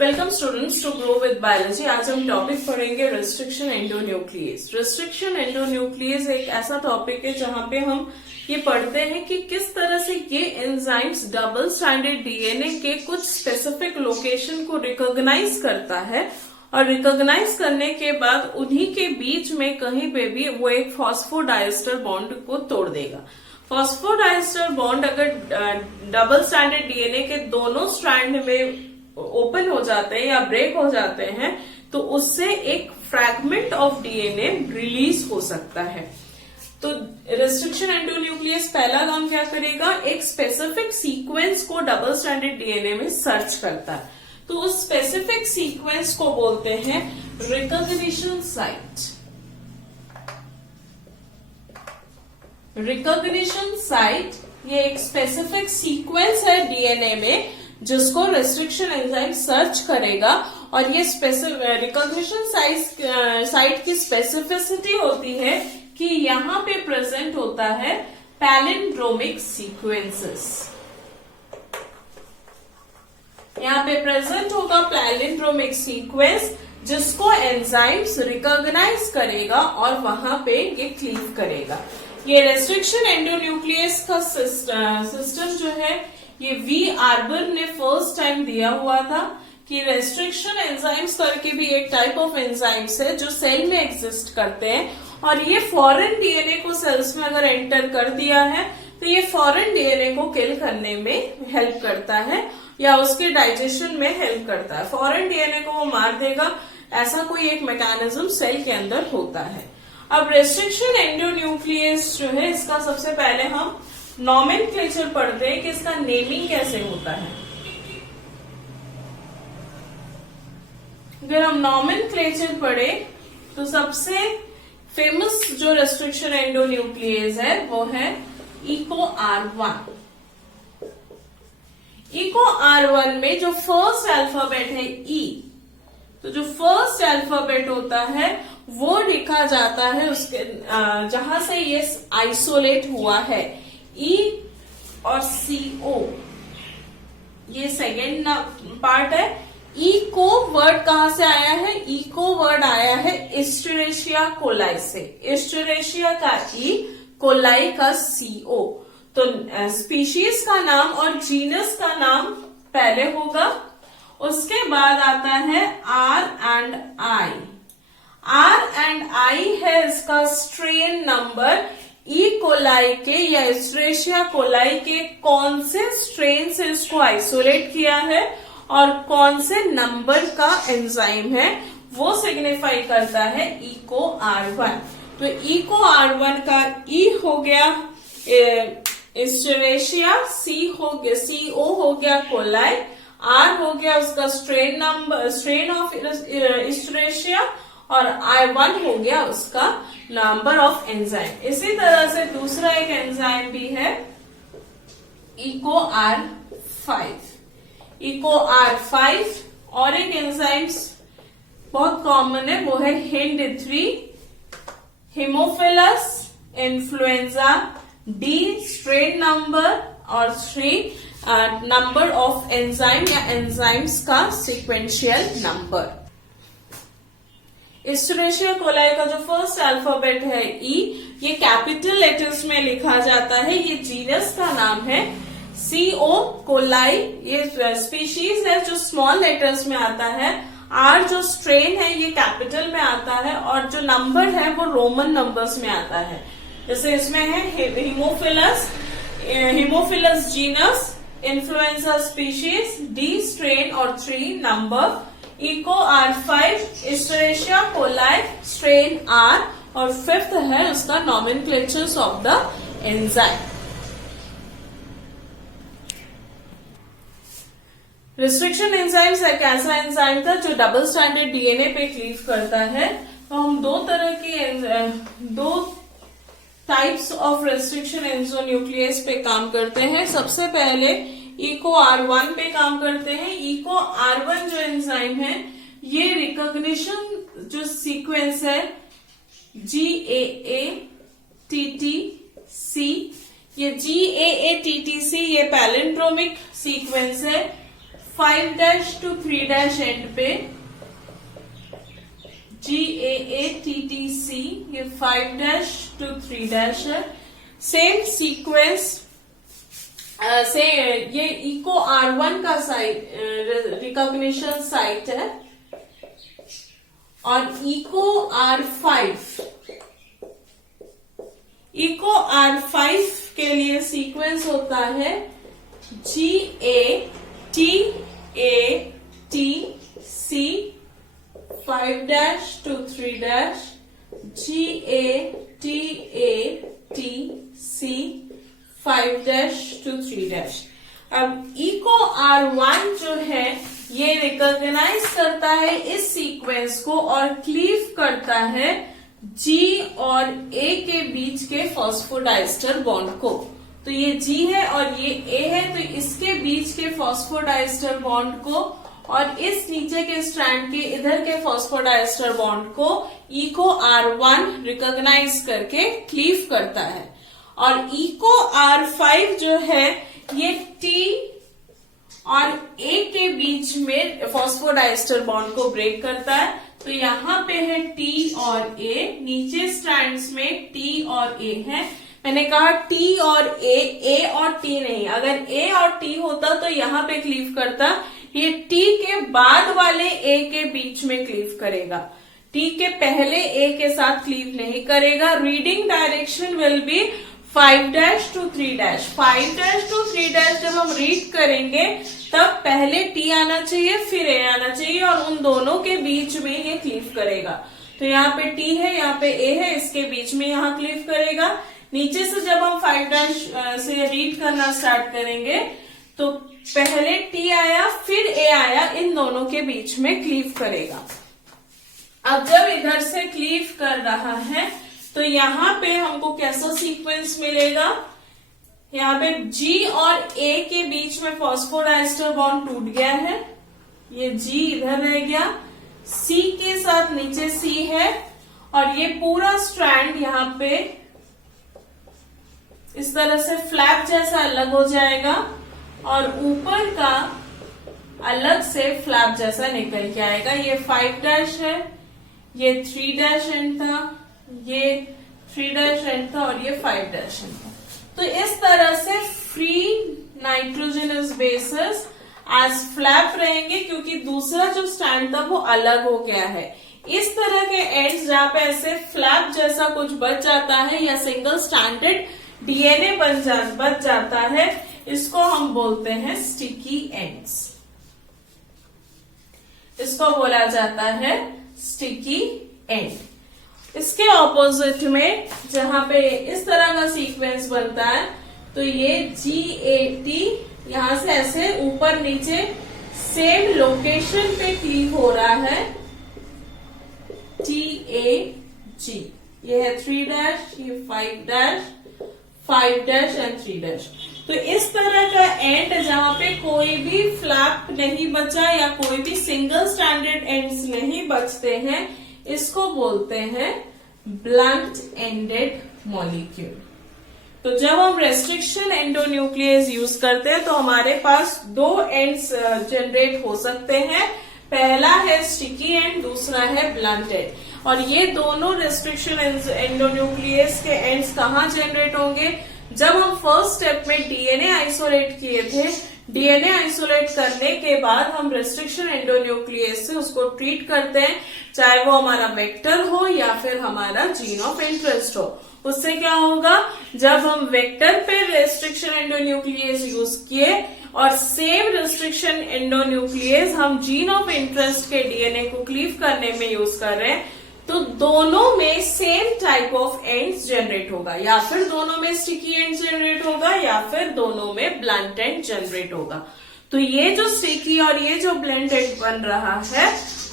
Welcome students to grow with biology. आज हम topic पढ़ेंगे रेस्ट्रिक्शन एंडोन्यूक्लियस। रेस्ट्रिक्शन एंडोन्यूक्लियस एक ऐसा टॉपिक है जहां पे हम ये पढ़ते हैं कि किस तरह से ये एंजाइम्स डबल स्ट्रैंडेड डीएनए के कुछ स्पेसिफिक लोकेशन को रिकॉग्नाइज करता है और रिकॉग्नाइज करने के बाद उन्हीं के बीच में कहीं पे भी वो एक फॉस्फोडाइस्टर बॉन्ड को तोड़ देगा। फॉस्फोडाइस्टर बॉन्ड अगर डबल स्ट्रैंडेड डीएनए के दोनों स्ट्रैंड में ओपन हो जाते हैं या ब्रेक हो जाते हैं तो उससे एक फ्रैगमेंट ऑफ डीएनए रिलीज हो सकता है। तो रेस्ट्रिक्शन एंडोन्यूक्लियस पहला काम क्या करेगा, एक स्पेसिफिक सीक्वेंस को डबल स्ट्रैंडेड डीएनए में सर्च करता है। तो उस स्पेसिफिक सीक्वेंस को बोलते हैं रिकॉग्निशन साइट। रिकॉग्निशन साइट ये एक स्पेसिफिक सीक्वेंस है डीएनए में जिसको रेस्ट्रिक्शन एंजाइम सर्च करेगा और ये रिकॉग्निशन साइट की स्पेसिफिसिटी होती है कि यहाँ पे प्रेजेंट होता है पैलिंड्रोमिक सीक्वेंसेस। यहाँ पे प्रेजेंट होगा पैलिंड्रोमिक सीक्वेंस जिसको एंजाइम्स रिकॉग्नाइज करेगा और वहां पे ये क्लीव करेगा। ये रेस्ट्रिक्शन एंडोन्यूक्लियस का सिस्टम जो है ये वी आर्बर ने फर्स्ट टाइम दिया हुआ था कि रेस्ट्रिक्शन एंजाइम्स करके भी एक टाइप ऑफ एंजाइम्स है जो सेल में एग्जिस्ट करते हैं और ये फॉरेन डीएनए को सेल्स में अगर एंटर कर दिया है तो ये फॉरेन डीएनए को किल करने में हेल्प करता है या उसके डाइजेशन में हेल्प करता है। फॉरेन डीएनए को वो मार देगा, ऐसा कोई एक मैकेनिज्म सेल के अंदर होता है। अब रेस्ट्रिक्शन एंडोन्यूक्लियस जो है इसका सबसे पहले हम नॉमेनक्लेचर पढ़ते हैं कि इसका नेमिंग कैसे होता है। अगर हम नॉमेनक्लेचर पढ़े तो सबसे फेमस जो रेस्ट्रिक्शन एंडोन्यूक्लियस है वो है इको R1। इको R1 में जो फर्स्ट अल्फाबेट है ई, तो जो फर्स्ट अल्फाबेट होता है वो लिखा जाता है उसके जहां से ये आइसोलेट हुआ है, ई और CO ये सेकेंड पार्ट है। इको वर्ड कहां से आया है, इको वर्ड आया है एस्चेरिशिया कोलाई से। एस्चेरिशिया का ई, कोलाई का CO। तो स्पीशीज का नाम और जीनस का नाम पहले होगा, उसके बाद आता है R&I। R&I है इसका स्ट्रेन नंबर। ई कोलाई के या एस्चेरिशिया कोलाई के कौन से स्ट्रेन से इसको आइसोलेट किया है और कौन से नंबर का एंजाइम है वो सिग्निफाई करता है इको R1। तो इको R1 का ई हो गया एस्चेरिशिया, CO हो गया कोलाई, R हो गया उसका स्ट्रेन नंबर, स्ट्रेन ऑफ एस्चेरिशिया और I1 हो गया उसका नंबर ऑफ एंजाइम। इसी तरह से दूसरा एक एंजाइम भी है इको R5। इको R5 और एक एंजाइम्स बहुत कॉमन है वो है HindIII, Haemophilus influenza, D strain number और 3 नंबर ऑफ एंजाइम या एंजाइम्स का सीक्वेंशियल नंबर। एस्चेरिशिया कोलाई का जो फर्स्ट अल्फाबेट है ई, ये कैपिटल लेटर्स में लिखा जाता है। ये जीनस का नाम है। CO कोलाई ये स्पीशीज है जो स्मॉल लेटर्स में आता है। R जो स्ट्रेन है ये कैपिटल में आता है और जो नंबर है वो रोमन नंबर्स में आता है। जैसे इसमें है haemophilus genus, influenza species, D strain और 3 number, eco R5, escherichia coli, strain R और 5th है उसका nomenclatures of the enzyme. Restriction enzymes एक ऐसा एंजाइम था जो डबल स्ट्रैंडेड डीएनए पे क्लीव करता है। तो हम दो टाइप्स ऑफ रेस्ट्रिक्शन एंडोन्यूक्लियस पे काम करते हैं। सबसे पहले इको R1 पे काम करते हैं। इको R1 जो एंजाइम है ये रिकॉग्निशन जो सीक्वेंस है GAATTC, ये GAATTC ये पैलिंड्रोमिक सीक्वेंस है 5' to 3' एंड पे GAATTC, ये 5' to 3' है। सेम सीक्वेंस से ये इको R1 का साइट रिकॉग्निशन साइट है और इको R5 के लिए सीक्वेंस होता है GATATC 5' to 3' GATATC 5' to 3'। अब इको R1 जो है ये रिकॉग्नाइज करता है इस सीक्वेंस को और क्लीव करता है G और A के बीच के फॉस्फोडाइस्टर बॉन्ड को। तो ये G है और ये A है, तो इसके बीच के फॉस्फोडाइस्टर बॉन्ड को और इस नीचे के स्ट्रैंड के इधर के फॉस्फोडाइस्टर बॉन्ड को इको R1 रिकॉग्नाइज करके क्लीव करता है। और इको R5 जो है ये T और A के बीच में फॉस्फोडाइस्टर बॉन्ड को ब्रेक करता है। तो यहाँ पे है T और A, नीचे स्ट्रैंड्स में T और A है। मैंने कहा T और A और T नहीं, अगर A और T होता तो यहाँ पे क्लीव करता, ये T के बाद वाले A के बीच में क्लीव करेगा, T के पहले A के साथ क्लीव नहीं करेगा। Reading direction will be 5' to 3'। 5' to 3' जब हम रीड करेंगे तब पहले T आना चाहिए फिर A आना चाहिए और उन दोनों के बीच में ये क्लीव करेगा। तो यहाँ पे T है, यहाँ पे A है, इसके बीच में यहाँ क्लीव करेगा। नीचे से जब हम 5' से रीड करना स्टार्ट करेंगे तो पहले T आया फिर A आया, इन दोनों के बीच में क्लीव करेगा। अब जब इधर से क्लीव कर रहा है तो यहाँ पे हमको कैसा सीक्वेंस मिलेगा, यहाँ पे G और A के बीच में फॉस्फोडाइस्टर बॉन्ड टूट गया है, ये G इधर रह गया, C के साथ नीचे C है और ये पूरा स्ट्रैंड यहाँ पे इस तरह से फ्लैप जैसा अलग हो जाएगा और ऊपर का अलग से फ्लैप जैसा निकल के आएगा। ये 5' है, ये 3' एंड था, ये 3' एंड था और ये 5' एंड था। तो इस तरह से free nitrogenous bases as flap रहेंगे क्योंकि दूसरा जो स्टैंड था वो अलग हो गया है। इस तरह के एंड्स जहां पे ऐसे फ्लैप जैसा कुछ बच जाता है या सिंगल स्टैंडर्ड डीएनए बच जाता है, इसको हम बोलते हैं स्टिकी एंड्स। इसको बोला जाता है स्टिकी एंड। इसके ऑपोजिट में जहां पे इस तरह का सीक्वेंस बनता है तो ये GAT यहां से ऐसे ऊपर नीचे सेम लोकेशन पे क्लीव हो रहा है, TAG, ये है 3', ये 5' एंड 3'। तो इस तरह का एंड जहां पे कोई भी फ्लैप नहीं बचा या कोई भी सिंगल स्टैंडर्ड एंड्स नहीं बचते हैं, इसको बोलते हैं ब्लंट एंडेड मॉलिक्यूल। तो जब हम रेस्ट्रिक्शन एंडोन्यूक्लियस यूज करते हैं तो हमारे पास दो एंड्स जनरेट हो सकते हैं, पहला है स्टिकी एंड, दूसरा है ब्लंट एंड। और ये दोनों रेस्ट्रिक्शन एंडोन्यूक्लियस के एंड्स कहाँ जनरेट होंगे, जब हम फर्स्ट स्टेप में डीएनए आइसोलेट किए थे, डीएनए आइसोलेट करने के बाद हम रेस्ट्रिक्शन एंडोन्यूक्लियस से उसको ट्रीट करते हैं, चाहे वो हमारा वेक्टर हो या फिर हमारा जीन ऑफ इंटरेस्ट हो। उससे क्या होगा, जब हम वेक्टर पे रेस्ट्रिक्शन एंडोन्यूक्लियस यूज किए और सेम रेस्ट्रिक्शन एंडोन्यूक्लियस हम जीन ऑफ इंटरेस्ट के डीएनए को क्लीव करने में यूज कर रहे हैं, तो दोनों में same type of ends generate होगा, या फिर दोनों में स्टिकी एंड जनरेट होगा या फिर दोनों में ब्लंट एंड जनरेट होगा। तो ये जो स्टिकी और ये जो ब्लंट एंड बन रहा है,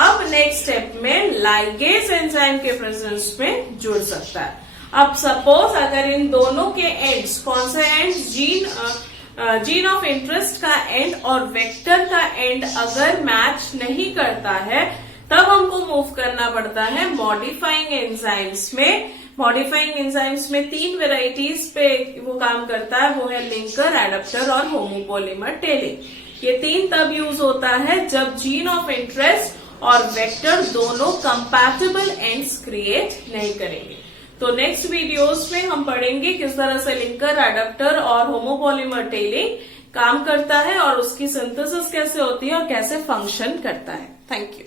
अब नेक्स्ट स्टेप में लाइगेज एंजाइम के प्रेजेंस में जुड़ सकता है। अब सपोज अगर इन दोनों के एंड्स, कौन सा एंड, जीन ऑफ इंटरेस्ट का एंड और वेक्टर का एंड अगर मैच नहीं करता है, तब हमको मूव करना पड़ता है मॉडिफाइंग एंजाइम्स में। मॉडिफाइंग एंजाइम्स में 3 वेराइटीज पे वो काम करता है, वो है लिंकर, एडेप्टर और होमोपोलिमर टेलिंग। ये 3 तब यूज होता है जब जीन ऑफ इंटरेस्ट और वेक्टर दोनों कंपैटिबल एंड्स क्रिएट नहीं करेंगे। तो नेक्स्ट वीडियोस में हम पढ़ेंगे किस तरह से लिंकर, एडाप्टर और होमोपॉलीमर टेलिंग काम करता है और उसकी सिंथेसिस कैसे होती है और कैसे फंक्शन करता है। Thank you.